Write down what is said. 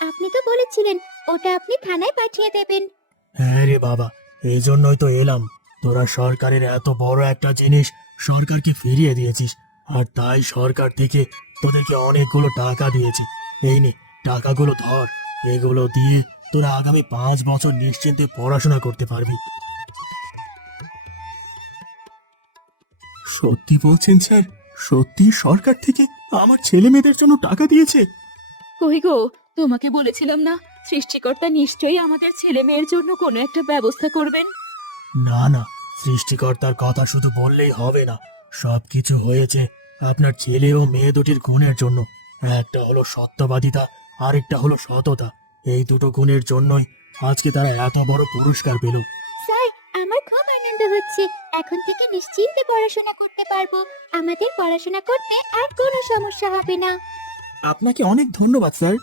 আপনি তো বলেছিলেন ওটা আপনি থানায় পাঠিয়ে দেবেন। হ্যাঁ রে বাবা, এই জন্যই তো এলাম। তোরা সরকারের এত বড় একটা জিনিস সরকারকে ফিরিয়ে দিয়েছিস, আর তাই সরকার থেকে তোদেরকে অনেকগুলো টাকা দিয়েছি। এই নে, টাকাগুলো ধর। এগুলো দিয়ে তোরা আগামী 5 বছর নিশ্চিন্তে পড়াশোনা করতে পারবি। সত্যি বলছেন স্যার? সত্যি সরকার থেকে আমার ছেলে মেয়েদের জন্য টাকা দিয়েছে? কই গো, তোমাকে বলেছিলাম না সৃষ্টিকর্তা নিশ্চয়ই আমাদের ছেলে মেয়ের জন্য কোনো একটা ব্যবস্থা করবেন। না না, সৃষ্টিকর্তার কথা শুধু বললেই হবে না। সবকিছু হয়েছে আপনার ছেলে ও মেয়ে দুটির গুণের জন্য। একটা হলো সত্যবাদিতা, আরেকটা হলো সততা। এই দুটো গুণের জন্যই আজকে তারা এত বড় পুরস্কার পেল। স্যার, আমার খুব আনন্দ হচ্ছে। এখন থেকে নিশ্চিন্তে পড়াশোনা করতে পারবো। আমাদের পড়াশোনা করতে আর কোনো সমস্যা হবে না। আপনাকে অনেক ধন্যবাদ স্যার।